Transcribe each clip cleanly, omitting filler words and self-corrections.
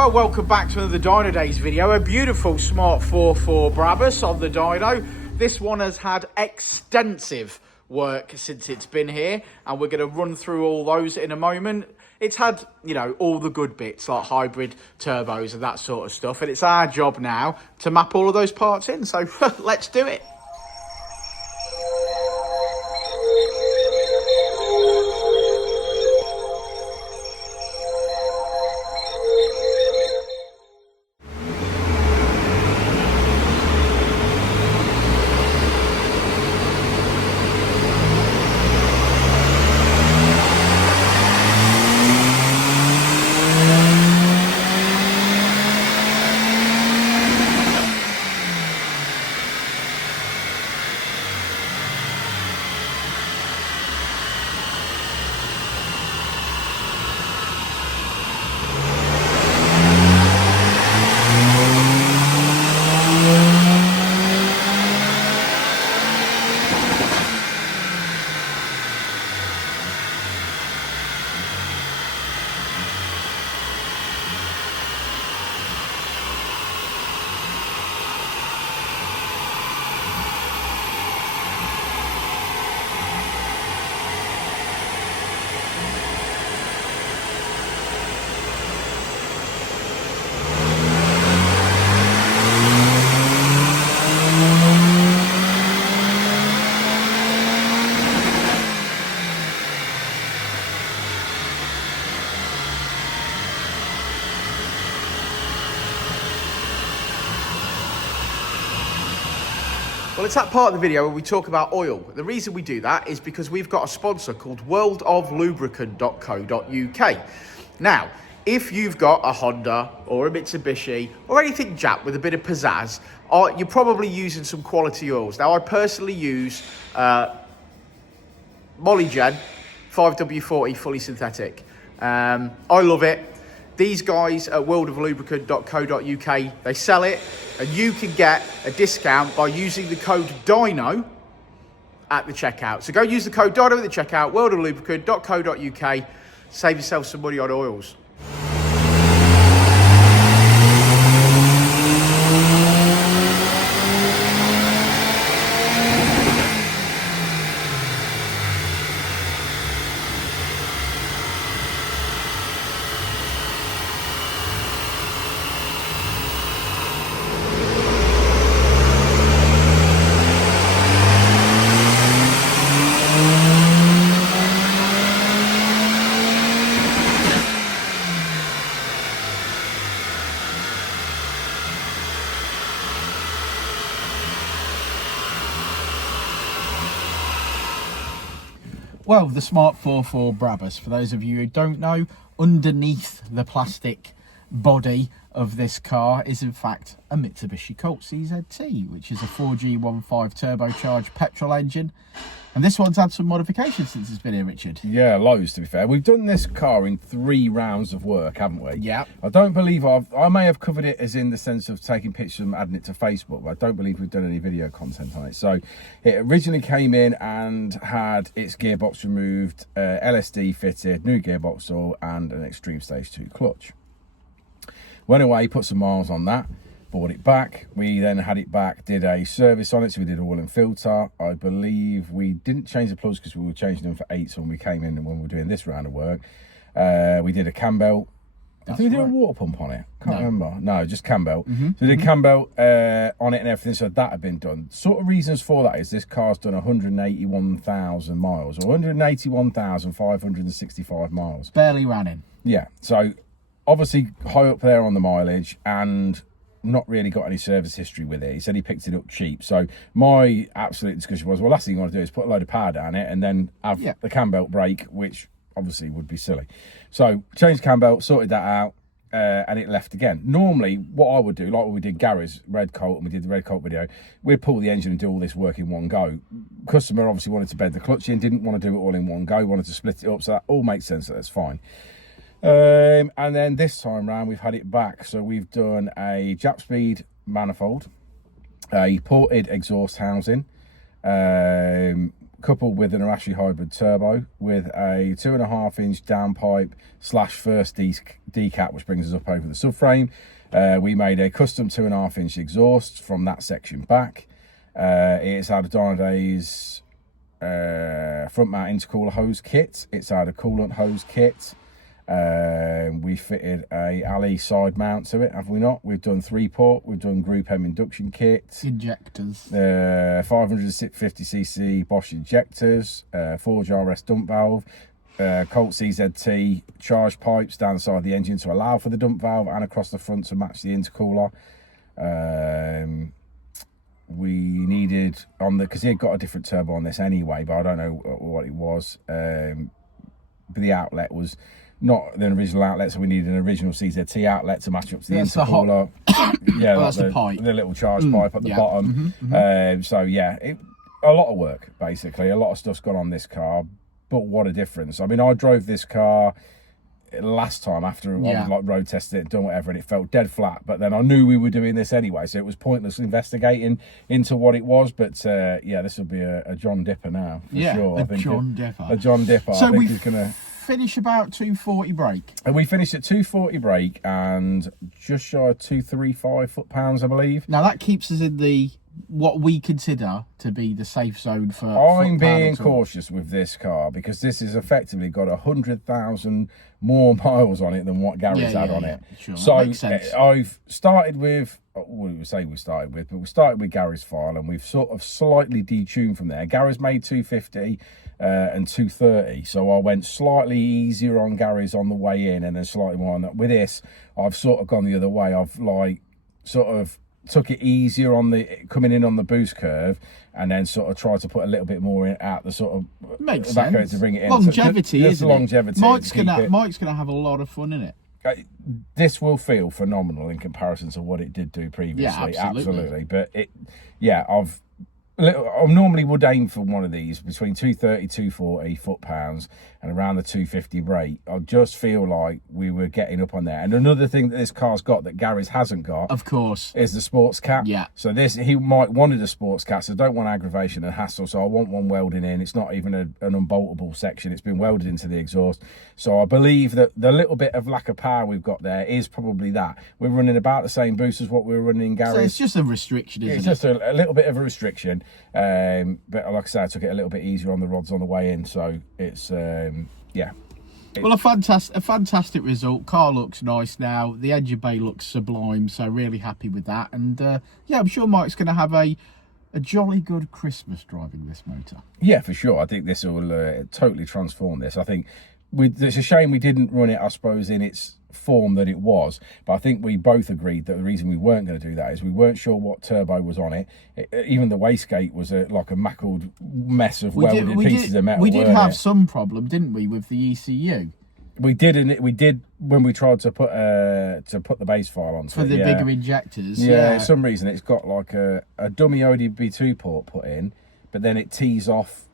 Well, welcome back to another Dynodaze video. A beautiful Smart ForFour Brabus on the Dyno. This one has had extensive work since it's been here, and we're going to run through all those in a moment. It's had, you know, all the good bits like hybrid turbos and that sort of stuff, and it's our job now to map all of those parts in. So let's do it. Well, it's that part of the video where we talk about oil. The reason we do that is because we've got a sponsor called worldoflubricant.co.uk. Now, if you've got a Honda or a Mitsubishi or anything Jap with a bit of pizzazz, you're probably using some quality oils. Now, I personally use Molygen 5W40 fully synthetic. I love it. These guys at worldoflubricant.co.uk, they sell it, and you can get a discount by using the code Dyno at the checkout. So go use the code Dyno at the checkout, worldoflubricant.co.uk, save yourself some money on oils. Well, the Smart ForFour Brabus, for those of you who don't know, underneath the plastic body of this car is in fact a Mitsubishi Colt CZT, which is a 4G15 turbocharged petrol engine. And this one's had some modifications since it's been here, Richard. Yeah, loads, to be fair. We've done this car in 3 rounds of work, haven't we? Yeah. I don't believe I may have covered it as in the sense of taking pictures and adding it to Facebook, but I don't believe we've done any video content on it. So it originally came in and had its gearbox removed, LSD fitted, new gearbox oil, and an Extreme Stage 2 clutch. Went away, put some miles on that, bought it back. We then had it back, did a service on it, so we did oil and filter. I believe we didn't change the plugs because we were changing them for 8s when we came in and when we were doing this round of work. We did a cam belt. I think we did a water pump on it. Can't remember. No, just cam belt. So we did a cam belt on it and everything, so that had been done. Sort of reasons for that is this car's done 181,000 miles, or 181,565 miles. Barely ran in. Yeah, so obviously high up there on the mileage and not really got any service history with it. He said he picked it up cheap. So my absolute discussion was, well, last thing you want to do is put a load of power down it and then have the cam belt break, which obviously would be silly. So changed cam belt, sorted that out, and it left again. Normally, what I would do, like what we did Gary's Red Colt, and we did the Red Colt video, we'd pull the engine and do all this work in one go. Customer obviously wanted to bed the clutch in, didn't want to do it all in one go, wanted to split it up, so that all makes sense, so that's fine. And then this time round we've had it back, so we've done a Jap speed manifold, a ported exhaust housing, coupled with an Arashi hybrid turbo with a 2.5-inch downpipe / first decap, which brings us up over the subframe. We made a custom 2.5-inch exhaust from that section back. It's had a Dynodaze front mount intercooler hose kit. It's had a coolant hose kit. We fitted a Ali side mount to it, have we not? We've done 3-port, we've done Group M induction kit. Injectors. 550cc Bosch injectors, Forge RS dump valve, Colt CZT charge pipes down the side of the engine to allow for the dump valve and across the front to match the intercooler. We needed on the, because he had got a different turbo on this anyway, but I don't know what it was. But the outlet was not the original outlet, so we needed an original CZT outlet to match up to the intercooler. Yeah, that's the pipe, the little charge pipe at the bottom. So yeah, a lot of work basically. A lot of stuff's gone on this car, but what a difference! I mean, I drove this car last time after I was like road tested it, done whatever, and it felt dead flat. But then I knew we were doing this anyway, so it was pointless investigating into what it was. But yeah, this will be a John Dipper now for sure. A John Dipper. A John Dipper. So I think he's gonna finish about 240 brake. And we finished at 240 brake and just shy of 235 foot-pounds, I believe. Now that keeps us in the what we consider to be the safe zone for. I'm being cautious with this car because this has effectively got 100,000 more miles on it than what Gary's had on it. Sure, so that makes sense. I've started with what we say we started with, but we started with Gary's file and we've sort of slightly detuned from there. Gary's made 250 and 230, so I went slightly easier on Gary's on the way in and then slightly more on that. With this, I've sort of gone the other way. I've like sort of took it easier on the coming in on the boost curve and then sort of tried to put a little bit more in at the sort of makes back sense to bring it in. Longevity, so isn't longevity. It? Mike's gonna have a lot of fun in it. This will feel phenomenal in comparison to what it did do previously. Yeah, absolutely. But I normally would aim for one of these between 230, 240 foot-pounds and around the 250 rate. I just feel like we were getting up on there. And another thing that this car's got that Gary's hasn't got, of course, is the sports cap. Yeah. So he might wanted a sports cap, so I don't want aggravation and hassle. So I want one welding in. It's not even an unboltable section. It's been welded into the exhaust. So I believe that the little bit of lack of power we've got there is probably that. We're running about the same boost as what we were running in Gary's. So it's just a restriction, isn't it? It's just a little bit of a restriction. But like I said, I took it a little bit easier on the rods on the way in. So it's, yeah. Well, a fantastic result. Car looks nice now. The engine bay looks sublime. So really happy with that. And yeah, I'm sure Mike's going to have a jolly good Christmas driving this motor. Yeah, for sure. I think this will totally transform this. I think it's a shame we didn't run it, I suppose, in its form that it was, but I think we both agreed that the reason we weren't going to do that is we weren't sure what turbo was on it. Even the wastegate was like a mackled mess of welded pieces of metal. We did have some problem, didn't we, with the ECU? We did, and we did when we tried to put the base file on for the bigger injectors. Yeah, for some reason it's got like a dummy ODB2 port put in, but then it tees off.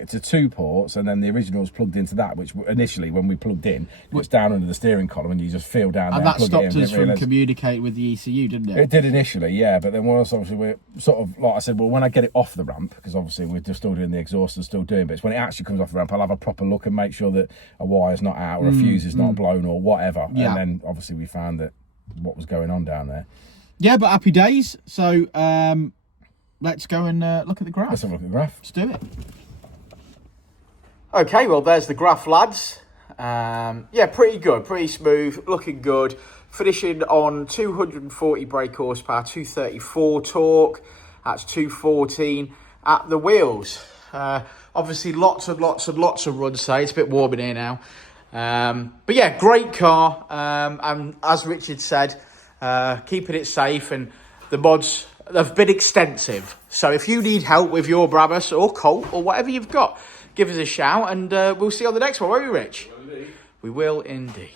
It's a 2 ports, and then the original was plugged into that, which initially, when we plugged in, was down under the steering column, and you just feel down there. And that stopped us from communicating with the ECU, didn't it? It did initially, yeah, but then once obviously we're sort of, like I said, well, when I get it off the ramp, because obviously we're just still doing the exhaust and still doing bits, when it actually comes off the ramp, I'll have a proper look and make sure that a wire's not out or a fuse is not blown or whatever. Yeah. And then obviously we found that what was going on down there. Yeah, but happy days. So let's go and look at the graph. Let's have a look at the graph. Let's do it. Okay, well, there's the graph, lads. Yeah, pretty good, pretty smooth, looking good. Finishing on 240 brake horsepower, 234 torque. That's 214 at the wheels. Obviously, lots of runs today. It's a bit warm in here now. But yeah, great car. And as Richard said, keeping it safe, and the mods have been extensive. So if you need help with your Brabus or Colt or whatever you've got, give us a shout, and we'll see you on the next one, won't we, Rich? We will indeed.